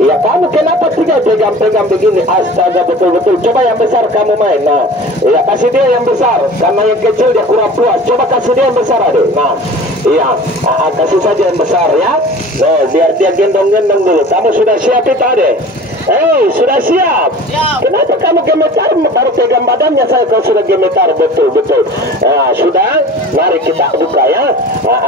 Ya kamu kenapa tinggal pegang-pegang begini? Astaga, betul-betul. Coba yang besar kamu main. Nah, ya kasih dia yang besar. Karena yang kecil dia kurang puas. Coba kasih dia yang besar, adek. Nah, iya, kasih saja yang besar ya. Nah, biar dia gendong-gendong dulu. Kamu sudah siap itu, adek? Sudah siap? Siap. Kenapa kamu gemetar? Baru pegang badannya saya kalau sudah gemetar. Betul-betul. Nah, sudah. Mari kita buka ya.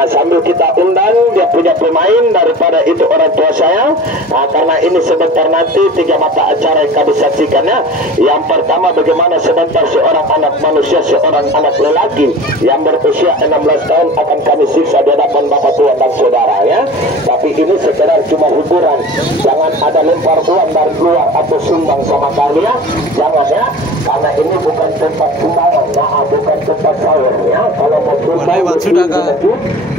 Sambil kita undang dia punya pemain daripada itu orang tua saya. Karena ini sebentar nanti 3 mata acara yang kami saksikan ya. Yang pertama bagaimana sebentar seorang anak manusia, seorang anak lelaki yang berusia 16 tahun akan kami siksa di hadapan bapak tua dan saudara ya. Tapi ini sekedar cuma hiburan. Jangan ada lempar uang dari luar atau sumbang sama kami ya. Jangan ya. Karena ini bukan tempat sumbangan ya, bukan tempat sahur ya. Kalau mau sumbang sudah kan?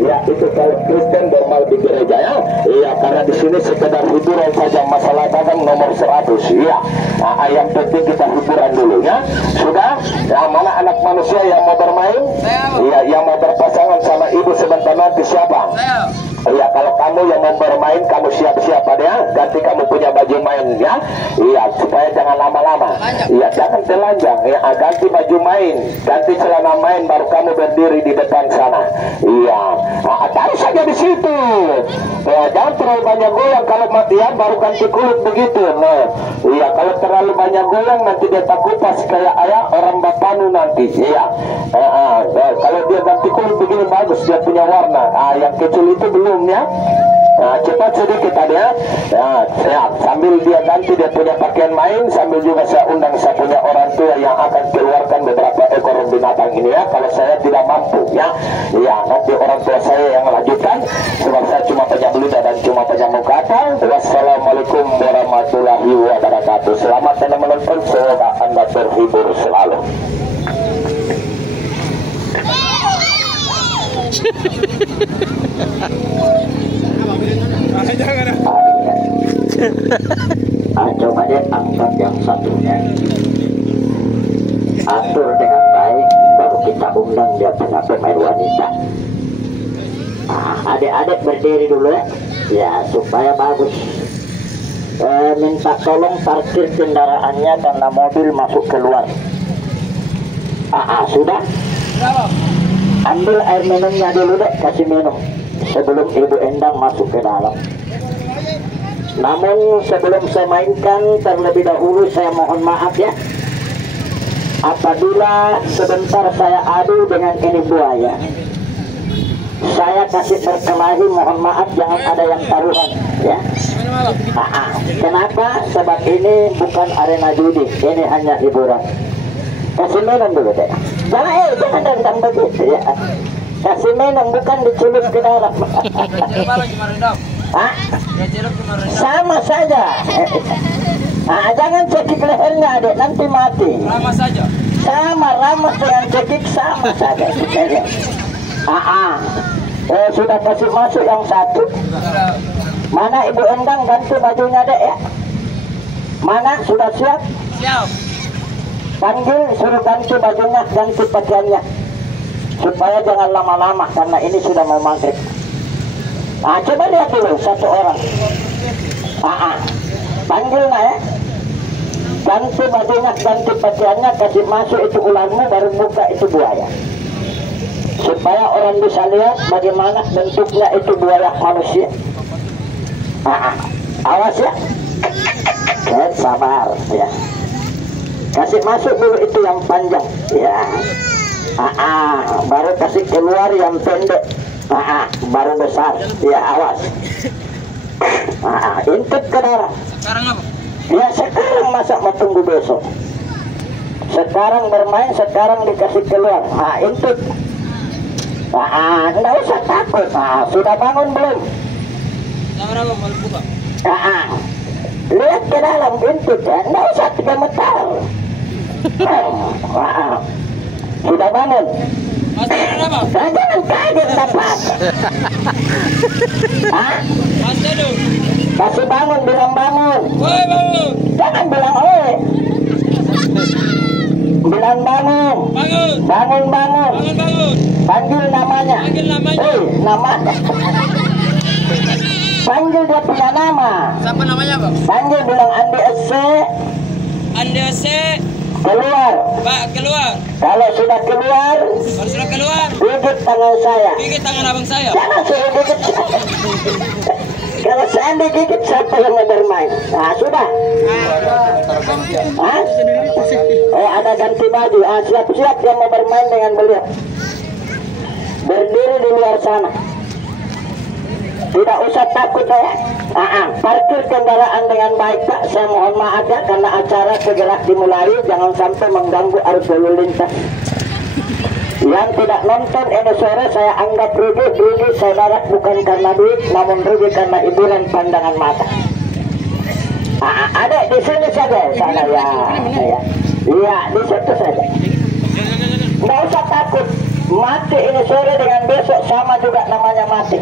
Ya itu kalau Kristen normal di gereja ya. Iya, karena di sini sekedar hiburan saja, masalah dagang nomor 100 ya. Yang penting kita hiburan dulu ya. Sudah? Yang mana anak manusia yang mau bermain? Iya, yang mau berpasangan sama ibu sebentar nanti siapa? Iya, kalau kamu yang mau bermain, kamu siap-siap ya. Ganti kamu punya baju main ya. Iya, supaya jangan lama-lama. Iya, jangan telanjang ya. Ganti baju main, ganti celana main, baru kamu berdiri di depan sana. Iya, taruh saja di situ. Ya, jangan terlalu banyak goyang. Kalau matian baru ganti kulit begitu. Nah, iya, kalau terlalu banyak goyang nanti dia tak kupas kayak ayah orang Bapanu nanti. Iya, kalau dia ganti kulit begini bagus, dia punya warna. Yang kecil itu belum ya. Cepat sedikit tadi ya. Sambil dia ganti dia punya pakaian main, sambil juga saya undang saya punya orang tua yang akan keluarkan beberapa ekor binatang ini ya. Kalau saya tidak mampu ya. Ya, nanti orang tua saya yang lanjutkan. Sebab saya cuma pegang lidah dan cuma pegang muka. Wassalamualaikum warahmatullahi wabarakatuh. Selamat dan menonton, semoga Anda terhibur selalu. Coba deh angkat yang satunya, atur dengan baik, baru kita undang dia punya pemain wanita. Adik-adik berdiri dulu ya, ya supaya bagus. Minta tolong parkir kendaraannya karena mobil masuk keluar. Sudah? Ambil air minumnya dulu deh, kasih minum sebelum Ibu Endang masuk ke dalam. Namun sebelum saya mainkan, terlebih dahulu saya mohon maaf ya, apabila sebentar saya adu dengan ini buaya. Saya kasih berkelahi, mohon maaf, jangan ada yang taruhan ya. Kenapa? Sebab ini bukan arena judi, ini hanya hiburan. Kasih minum dulu deh. Jangan rendam begitu ya. Kasih minum, bukan dicelup ke dalam. Sama saja. Jangan cekik lehernya adek, nanti mati. Ramas saja. Sama, ramas dengan cekik sama saja. Sudah kasih masuk yang satu. Mana Ibu Endang, ganti bajunya dek ya. Mana, sudah siap? Siap. Panggil, suruh ganti bajunya, ganti pakaiannya, supaya jangan lama-lama karena ini sudah mau maghrib. Coba lihat dulu satu orang. Panggil nak ya, ganti bajunya, ganti pakaiannya, kasih masuk itu ularmu, baru buka itu buaya, supaya orang bisa lihat bagaimana bentuknya itu buaya manusia. Awas ya, sabar ya. Kasih masuk dulu itu yang panjang ya. Baru kasih keluar yang pendek. Baru besar ya, awas. Intip ke darah. Sekarang apa? Ya sekarang, masa mau tunggu besok? Sekarang bermain, sekarang dikasih keluar. Intip. Nggak usah takut. Sudah bangun belum? Lihat ke dalam, intip ya. Nggak usah gemetar. Sudah bangun? Jangan kaget dapat. Masih bangun, bilang bangun. Jangan bilang oi. Bilang bangun. Bangun. Panggil namanya. Namanya. Panggil dia punya nama. Siapa namanya, Bang? Panggil, bilang Andi SC. Andi SC. Keluar. Pak, keluar. Kalau sudah keluar, gigit tangan saya. Gigit tangan abang saya. Jangan suruh gigit. Kalau saya digigit, siapa yang mau bermain? Nah, sudah. Hah? Oh, ada ganti baju. Siap-siap yang mau bermain dengan beliau. Berdiri di luar sana. Tidak usah takut ya. Parkir kendaraan dengan baik, Pak. Saya mohon maaf ya, karena acara segera dimulai. Jangan sampai mengganggu arus lalu lintas. Yang tidak nonton ini sore saya anggap rugi saudara, bukan karena duit, namun rugi karena hiburan pandangan mata. Ada di sini saja sana ya. Iya, di situ saja. Nggak usah takut. Mati ini sore dengan besok sama juga namanya mati.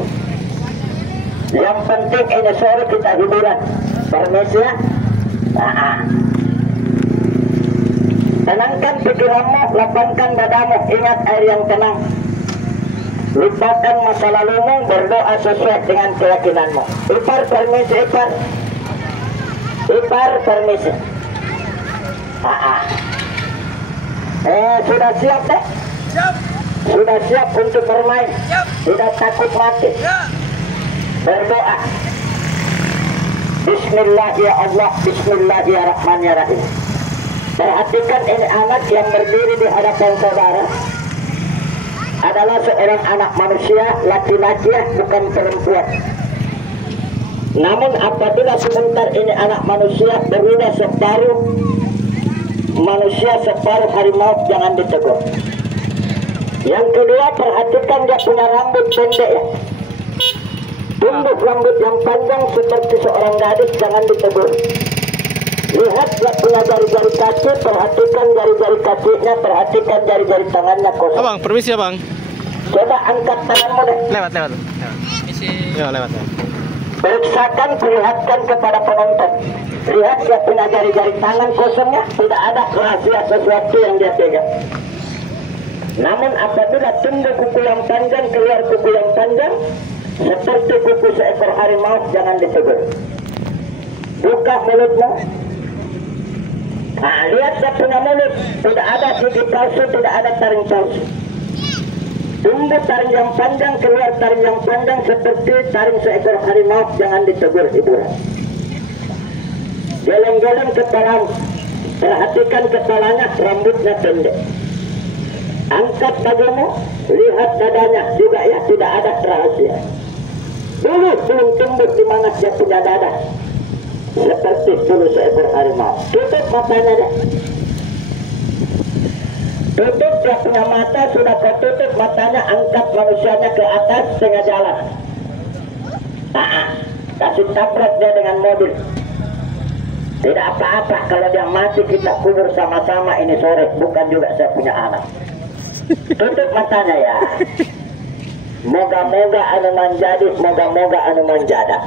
Yang penting ini sore kita hiburan. Permisi ya. Tenangkan pikiranmu, lapangkan dadamu, ingat air yang tenang. Lupakan masa lalumu, berdoa sesuai dengan keyakinanmu. Ipar permisi, ipar. Ipar permisi. Sudah siap deh? Siap. Sudah siap untuk bermain? Siap. Tidak takut mati? Ya. Berdoa. Bismillah ya Allah, Bismillah ya Rahman ya Rahim. Perhatikan ini anak yang berdiri di hadapan saudara adalah seorang anak manusia, laki-laki ya, bukan perempuan. Namun apabila sebentar ini anak manusia berbeda separuh manusia separuh harimau, jangan ditegur. Yang kedua, perhatikan dia punya rambut pendek ya. Tumbuh rambut yang panjang seperti seorang gadis, jangan ditegur. Lihat dia punya jari-jari kaki, perhatikan jari-jari kakinya, perhatikan jari-jari tangannya kosong. Abang, permisi ya bang. Coba angkat tanganmu deh. Lewat. Lewat. Periksakan, perlihatkan kepada penonton. Lihat dia punya jari-jari tangan kosongnya, tidak ada rahasia sesuatu yang dia pegang. Namun apabila tumbuh kuku yang panjang, keluar kuku yang panjang seperti kuku seekor harimau, jangan ditegur. Buka mulutmu. Lihat dia punya mulut, tidak ada gigi palsu, tidak ada taring palsu. Tumbuh taring yang panjang, keluar taring yang panjang seperti taring seekor harimau, jangan ditegur hiburan. Geleng-geleng kepala, perhatikan kepalanya, rambutnya pendek. Angkat bajumu, lihat dadanya juga ya, tidak ada rahasia. Dulu belum tumbuh di mana dia punya dada seperti dulu seekor harimau. Tutup matanya deh. Tutup dia punya mata, sudah tertutup matanya, angkat manusianya ke atas tengah jalan. Kasih tabrak dia dengan mobil. Tidak apa-apa kalau dia mati, kita kubur sama-sama ini sore, bukan juga saya punya anak. Tutup matanya ya. Moga-moga anu manjadi, moga-moga anu manjada.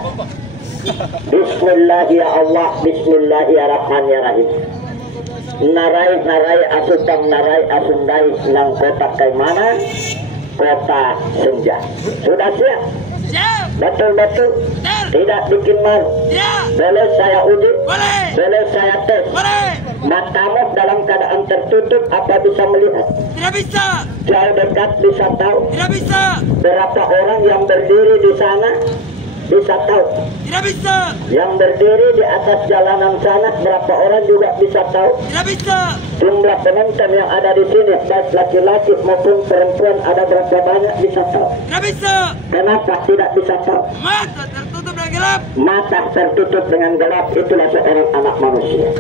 Bismillah ya Allah, Bismillah ya Rahman ya Rahim. Narai asutang narai asundai nang kota kaimana, kota senja. Sudah siap? Siap. Betul-betul. Tidak bikin malu. Boleh saya uji? Boleh saya tes? Matamu dalam keadaan tertutup apa bisa melihat? Tidak bisa. Jauh dekat bisa tahu? Tidak bisa. Berapa orang yang berdiri di sana bisa tahu? Tidak bisa. Yang berdiri di atas jalanan sana berapa orang juga bisa tahu? Tidak bisa. Jumlah penonton yang ada di sini, baik laki-laki maupun perempuan, ada berapa banyak bisa tahu? Tidak bisa. Kenapa tidak bisa tahu? Mata tertutup dan gelap. Mata tertutup dengan gelap, itulah seorang anak manusia.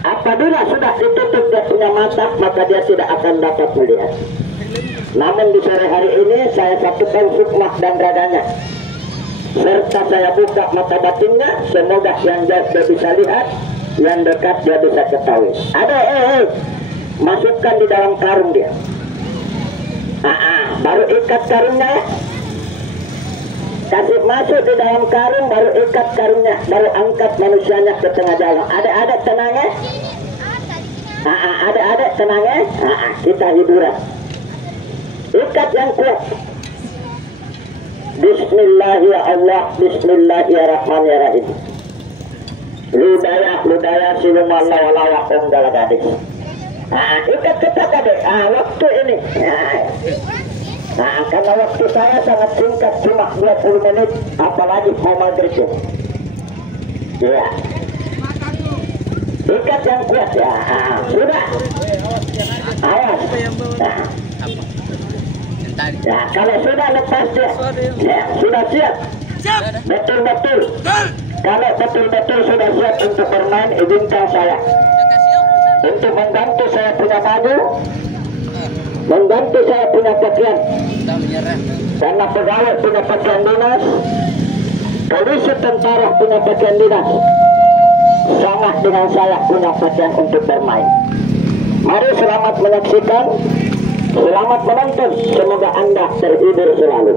Apabila sudah ditutup dia punya mata, maka dia tidak akan dapat melihat. Namun di sore hari ini saya satukan hikmah dan radanya, serta saya buka mata batinnya, semoga yang jauh dia bisa lihat, yang dekat dia bisa ketahui. Ada masukkan di dalam karung dia. Baru ikat karungnya ya. Kasih masuk di dalam karung, baru ikat karungnya, baru angkat manusianya ke tengah jalan. Ada tenang ya. Ada tenang ya. Kita hiburan. Ikat yang kuat. Bismillah ya Allah, Bismillahirrahmanirrahim. Ludaya siluman lawa-lawa onggal gadis. Ikat kita gadis. Waktu ini. Karena waktu saya sangat singkat, cuma 20 menit, apalagi mau maghrib ya. Ya. Ikat yang kuat ya. Sudah. Awas. Ya, kalau sudah lepas dia. Ya, sudah siap. Siap. Betul-betul. Betul. Kalau betul-betul sudah siap untuk bermain, izinkan saya untuk mengganti saya punya baju, mengganti saya punya pakaian, karena pegawai punya pakaian dinas, polisi tentara punya pakaian dinas, sama dengan saya punya pakaian untuk bermain. Mari selamat menyaksikan, selamat menonton, semoga Anda terhibur selalu.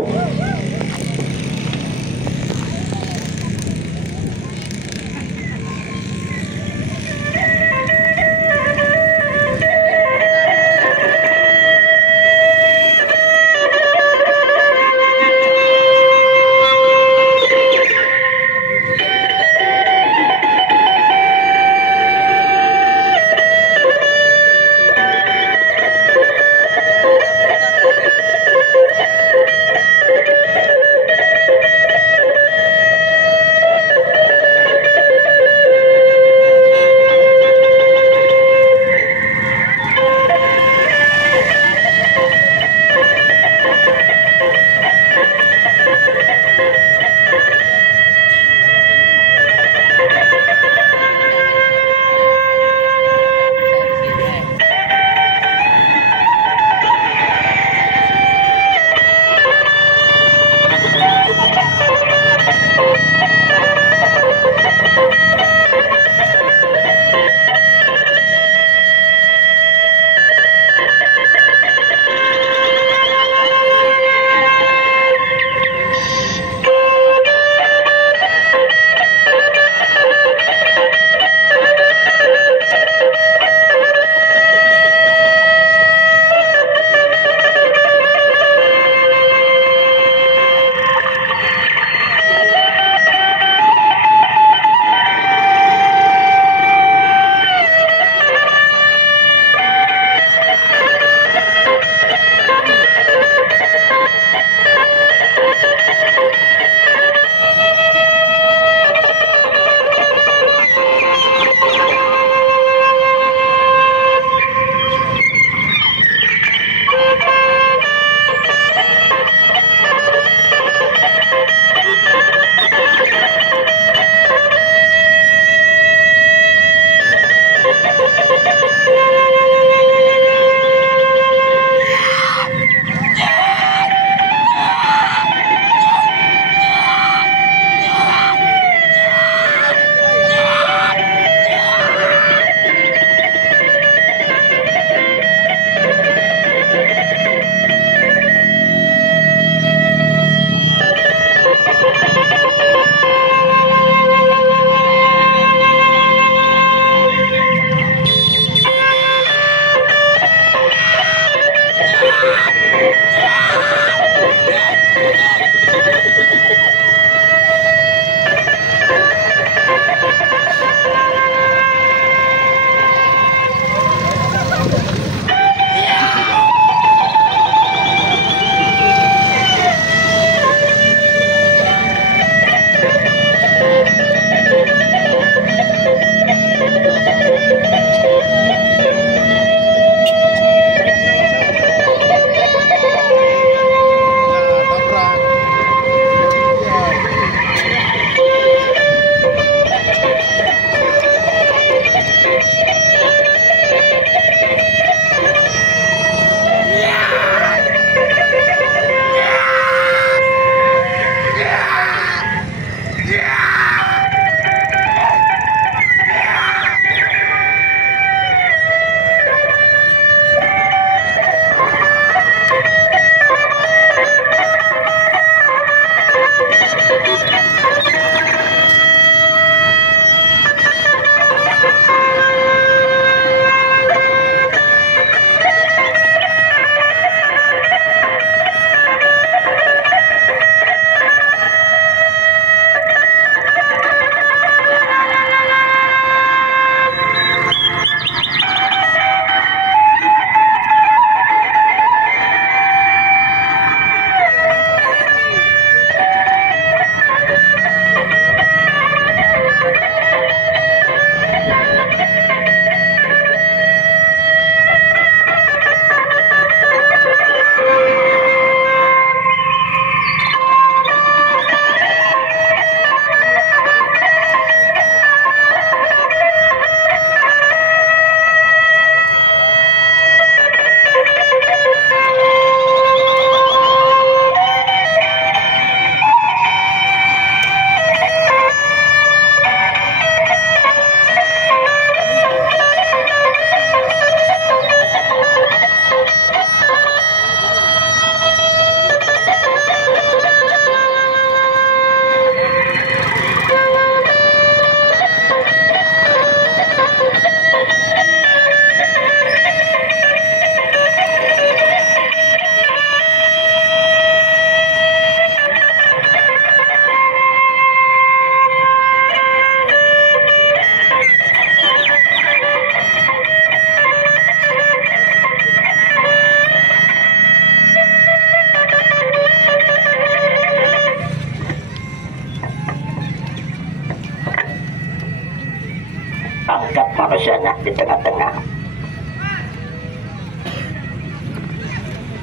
manusianya di tengah-tengah.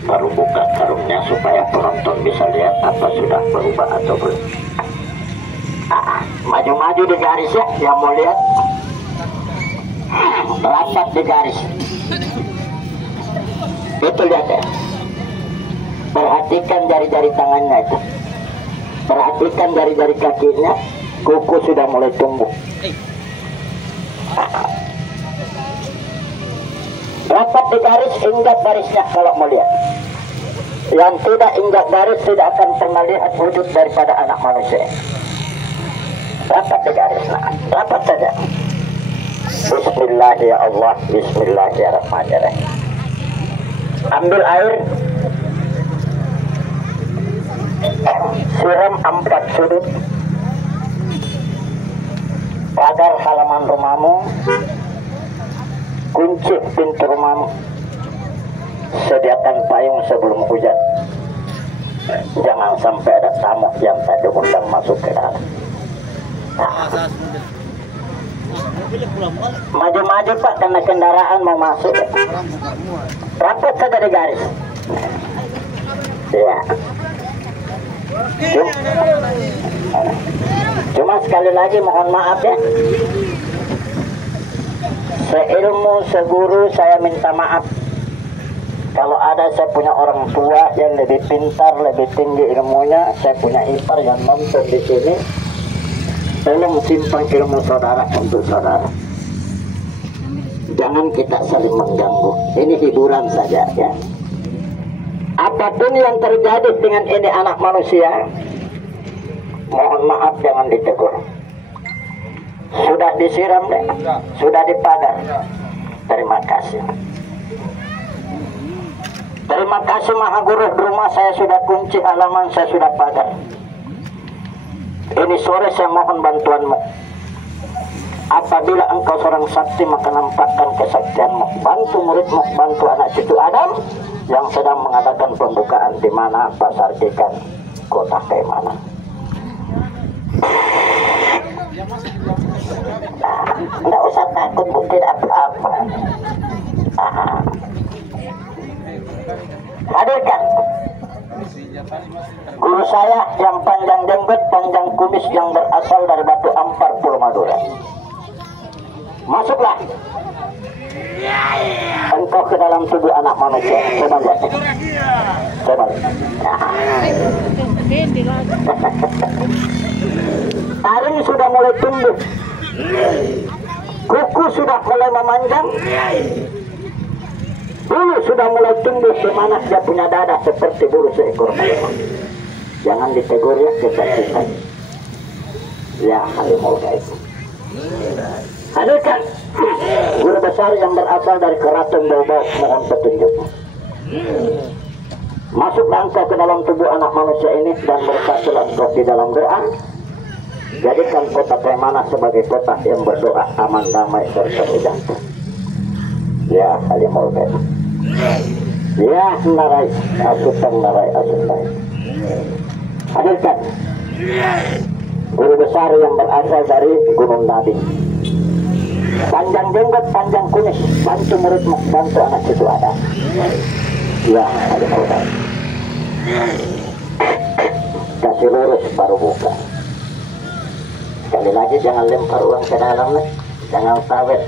Baru buka karungnya supaya penonton bisa lihat apa sudah berubah atau belum. Maju-maju di garis ya, yang mau lihat. Rapat di garis. Itu lihat ya. Perhatikan jari-jari tangannya itu. Perhatikan jari-jari kakinya. Kuku sudah mulai tumbuh. Rapat di garis, ingat garisnya kalau mau lihat. Yang tidak ingat garis tidak akan pernah lihat wujud daripada anak manusia. Rapat di garis, nah, rapat saja. Bismillah ya Allah, Bismillahirrahmanirrahim. Ambil air, siram 4 sudut pagar halaman rumahmu, kunci pintu rumahmu, sediakan payung sebelum hujan. Jangan sampai ada tamu yang tadi undang masuk ke dalam. Maju-maju Pak, karena kendaraan mau masuk. Rapat saja di garis. Ya. Cuma sekali lagi mohon maaf ya. Seilmu, seguru saya minta maaf. Kalau ada saya punya orang tua yang lebih pintar, lebih tinggi ilmunya, saya punya ipar yang nonton di sini. Tolong simpan ilmu saudara untuk saudara. Jangan kita saling mengganggu. Ini hiburan saja ya. Apapun yang terjadi dengan ini anak manusia, mohon maaf jangan ditegur. Sudah disiram deh, sudah dipagar. Terima kasih. Terima kasih Maha Guru, rumah saya sudah kunci, halaman saya sudah pagar. Ini sore saya mohon bantuanmu. Apabila engkau seorang sakti, maka nampakkan kesaktianmu. Bantu muridmu, bantu anak cucu Adam yang sedang mengadakan pembukaan di mana pasar ikan kota Kaimana. Nggak usah takut, bukti apa-apa. Hadirkan guru saya yang panjang jenggot, panjang kumis, yang berasal dari Batu Ampar, Pulau Madura. Masuklah engkau ke dalam tubuh anak manusia. Coba lihat. Coba. Taring sudah mulai tumbuh, kuku sudah mulai memanjang, bulu sudah mulai tumbuh, semana dia punya dada seperti bulu seekor harimau. Jangan ditegur ya, kesakitan. Ya harimau itu. Hadirkan guru besar yang berasal dari keraton Bau-Bau, mohon petunjukmu. Masuklah engkau ke dalam tubuh anak manusia ini dan bersatulah engkau di dalam doa. Jadikan kota Kaimana sebagai kota yang berdoa aman, damai, serta sejahtera. Ya harimau itu. Ya narai asutan, narai asutan. Hadirkan guru besar yang berasal dari Gunung Nabi. Panjang jenggot, panjang kumis, bantu muridmu, bantu anak cucu Adam. Ya harimau itu. Kasih lurus baru buka. Sekali lagi jangan lempar uang ke dalam, jangan tawet,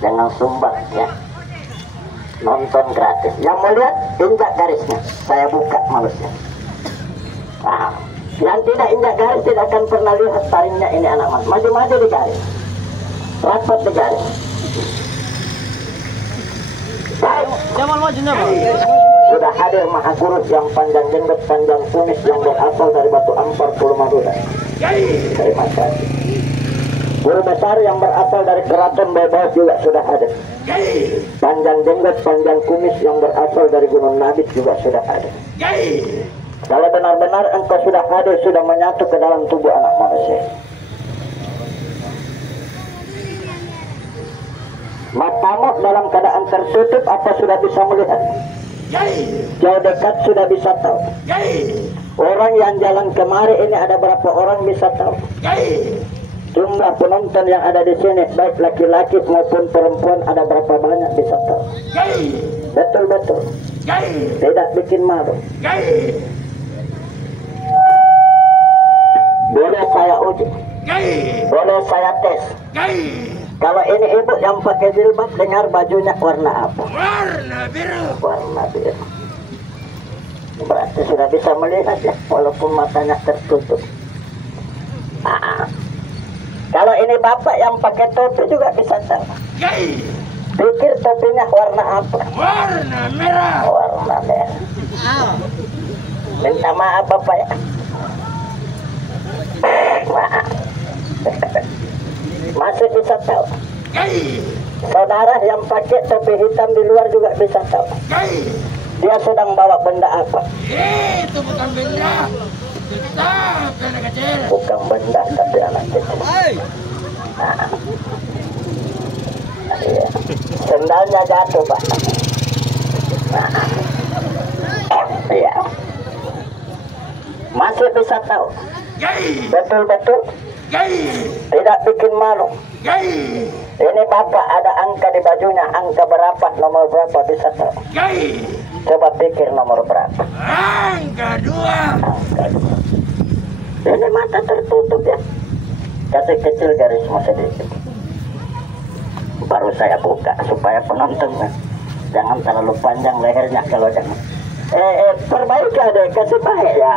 jangan sumbang ya. Nonton gratis. Yang mau lihat, injak garisnya. Saya buka malusnya. Yang tidak injak garis tidak akan pernah lihat taringnya ini anak mas. Maju-maju di garis. Rapat di garis. Baik. Jangan maju Bang. Sudah hadir Maha Guru yang panjang jenggot, panjang kumis, yang berasal dari Batu Ampar, Pulau Madura. Terima kasih. Guru besar yang berasal dari keraton Bau-Bau juga sudah hadir. Panjang jenggot, panjang kumis, yang berasal dari Gunung Nabi juga sudah hadir. Kalau benar-benar engkau sudah hadir, sudah menyatu ke dalam tubuh anak manusia. Matamu dalam keadaan tertutup, apa sudah bisa melihat? Jauh dekat sudah bisa tahu. Orang yang jalan kemari ini ada berapa orang bisa tahu. Jumlah penonton penonton yang ada di sini, baik laki-laki maupun perempuan, ada berapa banyak bisa tahu? Betul-betul. Tidak bikin malu. Boleh saya uji? Boleh saya tes? Kalau ini ibu yang pakai jilbab, dengar bajunya warna apa? Warna biru. Warna biru. Berarti sudah bisa melihat ya, walaupun matanya tertutup. Kalau ini bapak yang pakai topi juga bisa tahu. Pikir topinya warna apa? Warna merah. Warna merah. Minta maaf bapak ya. Maaf. Masih bisa tahu. Saudara yang pakai topi hitam di luar juga bisa tahu. Dia sedang bawa benda apa? Itu bukan benda. Kita anak kecil. Bukan benda, tapi anak kecil. Iya. Sendalnya jatuh, Pak. Iya. Masih bisa tahu. Betul-betul. Tidak bikin malu. Ini bapak ada angka di bajunya, angka berapa, nomor berapa bisa tahu? Coba pikir nomor berapa? Angka 2. Angka 2. Ini mata tertutup ya. Kasih kecil garis sedikit. Baru saya buka supaya penonton jangan terlalu panjang lehernya kalau jangan. Perbaiki deh, kasih baik ya.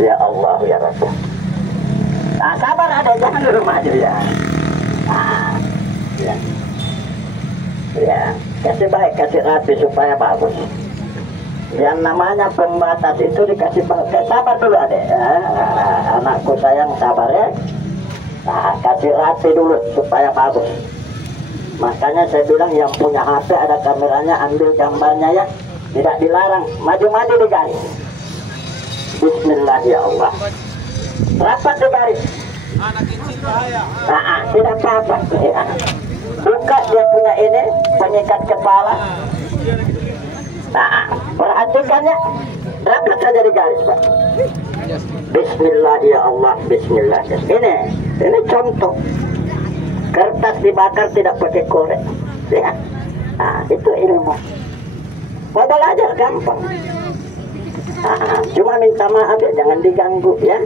Ya Allah ya Rasul. Nah, sabar ada, jangan dulu maju ya. Nah, ya. Ya, kasih baik, kasih rapi supaya bagus. Yang namanya pembatas itu dikasih sabar dulu adek. Anakku sayang sabar ya. Nah, kasih rapi dulu supaya bagus. Makanya saya bilang yang punya HP ada kameranya, ambil gambarnya ya. Tidak dilarang, maju-maju di garis. Bismillah ya Allah. Rapat di garis. Nah, tidak apa-apa. Ya. Buka dia punya ini, pengikat kepala. Nah, perhatikannya. Rapat saja di garis, Pak. Bismillah ya Allah, Bismillah. Ini contoh. Kertas dibakar tidak pakai korek. Ya. Nah, itu ilmu. Mau belajar gampang. Cuma minta maaf ya, jangan diganggu ya.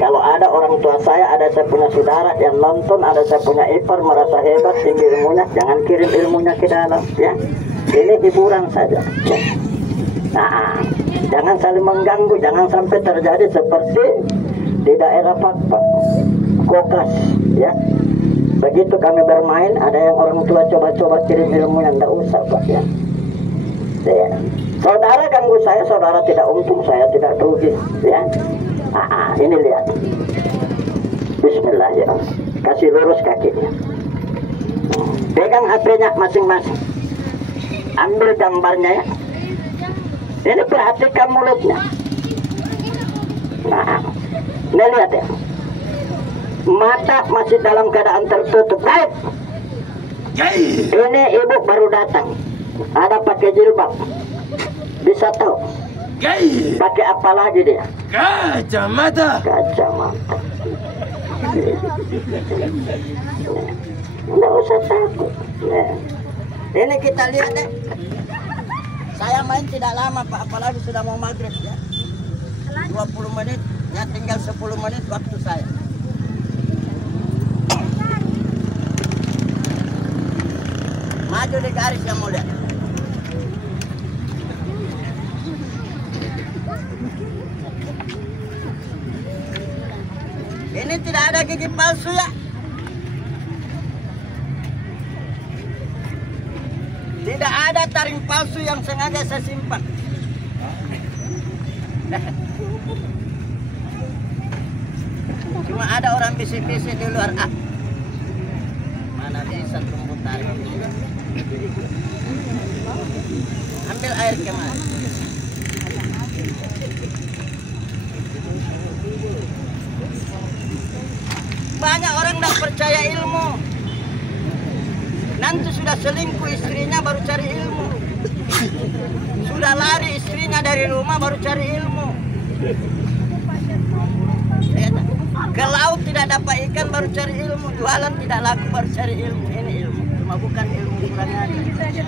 Kalau ada orang tua saya, ada saya punya saudara yang nonton, ada saya punya ipar merasa hebat tinggi ilmunya, jangan kirim ilmunya ke dalam ya. Ini hiburan saja. Nah, jangan saling mengganggu, jangan sampai terjadi seperti di daerah Pak Kokas ya. Begitu kami bermain, ada yang orang tua coba-coba kirim ilmunya, tidak usah Pak ya. Ya. Saudara ganggu saya, saudara tidak untung, saya tidak rugi ya. Ini lihat. Bismillah ya. Kasih lurus kakinya. Pegang HP-nya masing-masing. Ambil gambarnya ya. Ini perhatikan mulutnya. Nah, ini lihat ya. Mata masih dalam keadaan tertutup. Baik. Ini ibu baru datang. Ada pakai jilbab. Bisa tahu. Pakai apa lagi dia? Kacamata. Kacamata. Nggak usah takut. Ini kita lihat deh. Saya main tidak lama Pak, apalagi sudah mau maghrib ya. 20 menit, ya tinggal 10 menit waktu saya. Maju di garis yang mulia. Ini tidak ada gigi palsu ya. Tidak ada taring palsu yang sengaja saya simpan. Cuma ada orang bisik-bisik di luar. Mana bisa tumbuh taring. Ambil air kemana? Banyak orang tidak percaya ilmu. Nanti sudah selingkuh istrinya baru cari ilmu. Sudah lari istrinya dari rumah baru cari ilmu. Ke laut tidak tidak dapat ikan baru cari ilmu, jualan tidak laku baru cari ilmu. Ini ilmu, cuma bukan ilmu kurang aja.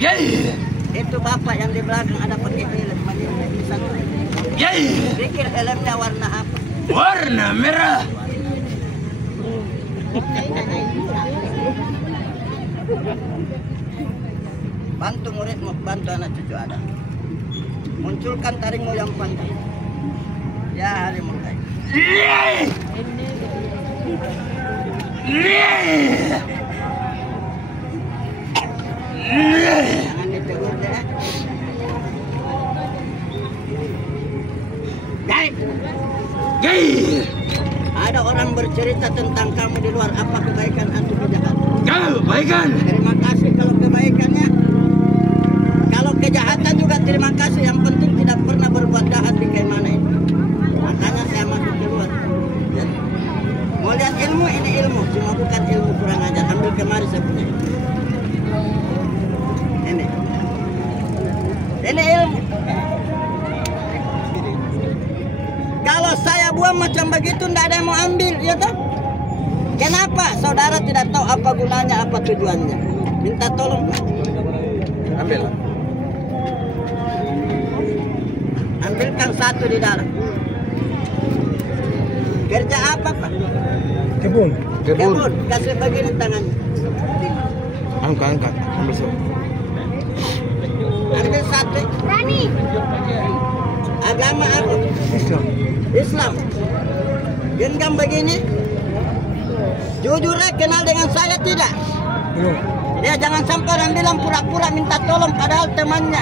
Gaib. Itu bapak yang di belakang ada pakai helm, ini satu. Pikir helmnya warna apa? Warna merah. Bantu muridmu, bantu anak cucu ada. Munculkan taringmu yang panjang. Ya harimau gaib. Jangan ditegur deh. Gaib. Ada orang bercerita tentang kamu di luar, apa kebaikan atau kejahatan? Kebaikan. Terima kasih kalau kebaikannya. Kalau kejahatan juga terima kasih. Yang penting tidak pernah berbuat jahat di kemana ini. Makanya saya masuk keluar. Ya. Mau lihat ilmu, ini ilmu, cuma bukan ilmu kurang ajar. Ambil kemari saya punya. Ini ilmu. Kalau saya buang macam begitu, tidak ada yang mau ambil, ya toh? Kenapa? Saudara tidak tahu apa gunanya, apa tujuannya. Minta tolong, Pak. Ambil. Ambilkan satu di dalam. Kerja apa, Pak? Kebun. Kebun. Kasih begini tangannya. Angkat. Ambil satu. Ambil satu. Rani. Agama apa? Islam. Genggam begini. Jujur kenal dengan saya tidak? Ya jangan sampai orang bilang pura-pura minta tolong padahal temannya.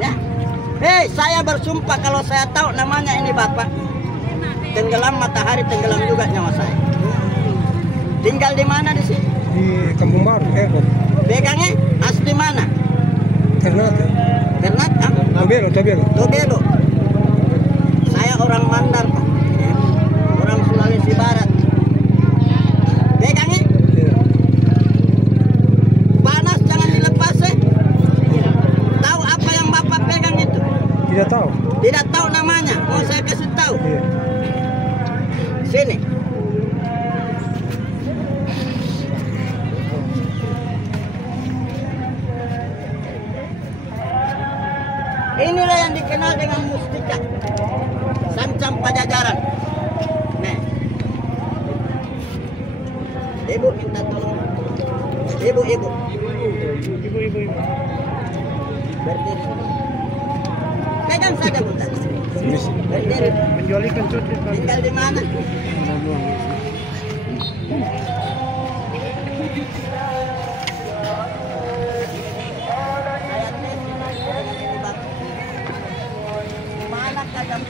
Ya. Hei, saya bersumpah kalau saya tahu namanya ini Bapak. Tenggelam matahari, tenggelam juga nyawa saya. Tinggal di mana di sini? Di Kampung Baru, Pegangnya asli mana? Ternate. Ternate? Tobelo. Saya orang Mandar, Pak. Orang Sulawesi Barat. Pegangnya? Panas, jangan dilepas, Tahu apa yang Bapak pegang itu? Tidak tahu. Tidak tahu namanya. Mau saya kasih tahu. Sini. Inilah yang dikenal dengan mustika. Sancam Pajajaran. Nih. Ibu minta tolong. Ibu. Berdiri. Pegang saja, Bunda. Berdiri. Menjualikan cuti. Tinggal di mana? Mana kadang